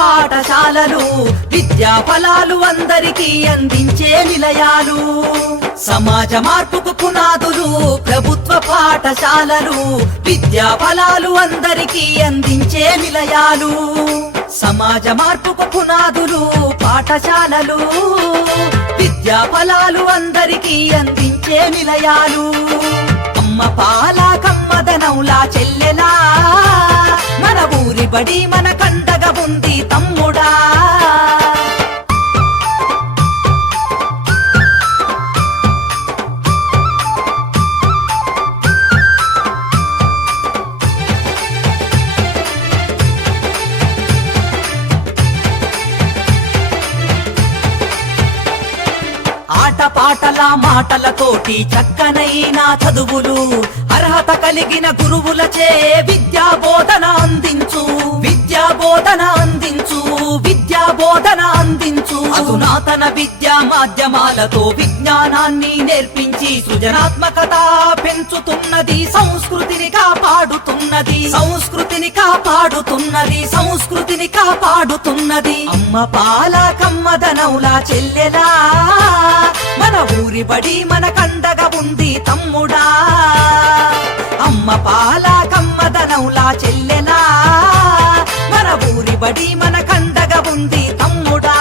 పాఠశాలలు విద్యా ఫలాలు అందరికీ అందించే నిలయాలు. సమాజ మార్పుకు పునాదులు ప్రభుత్వ పాఠశాలలు విద్యా ఫలాలు అందరికీ అందించే నిలయాలు. సమాజ మార్పుకు పునాదులు పాఠశాలలు విద్యా ఫలాలు అందరికీ అందించే నిలయాలు. అమ్మ పాల కమ్మదనంలా చెల్లెలా మన ఊరి బడి మన కండగా ఉంది తమ్ముడా. పాటల మాటలతోటి చక్కనైన చదువులు అర్హత కలిగిన గురువులచే విద్యా బోధన అందించు. విద్యా బోధన అందించు. విద్యా బోధన అందించు. అధునాతన విద్యా మాధ్యమాలతో విజ్ఞానాన్ని నేర్పించి సృజనాత్మకత పెంచుతున్నది. సంస్కృతిని కాపాడుతున్నది. సంస్కృతిని కాపాడుతున్నది. సంస్కృతిని కాపాడుతున్నది. అమ్మ పాల కమ్మదనౌలా చెల్లెలా మన ఊరి బడి మన కండగా ఉంది తమ్ముడా. అమ్మ పాల కమ్మదనౌలా చెల్లెలా మన ఊరి బడి మన కండగా ఉంది తమ్ముడా.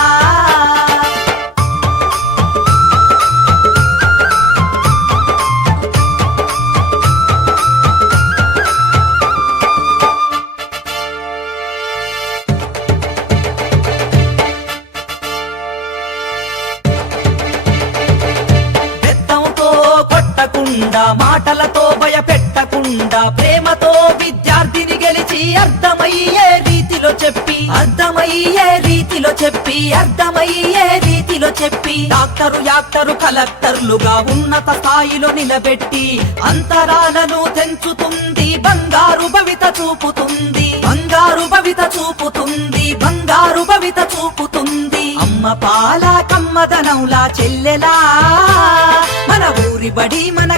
మాటలతో భయపెట్టకుండా ప్రేమతో విద్యార్థిని గెలిచి అర్థమయ్యే రీతిలో చెప్పి అర్థమయ్యే రీతిలో చెప్పి అర్థమయ్యే రీతిలో చెప్పి డాక్టరు యాక్టరు కలెక్టర్లుగా ఉన్నత స్థాయిలో నిలబెట్టి అంతరాలను తెంచుతుంది. బంగారు భవిత చూపుతుంది. బంగారు భవిత చూపుతుంది. బంగారు భవిత చూపుతుంది. అమ్మ పాల కమ్మదనౌలా చెల్లెలా మన ఊరి బడి మన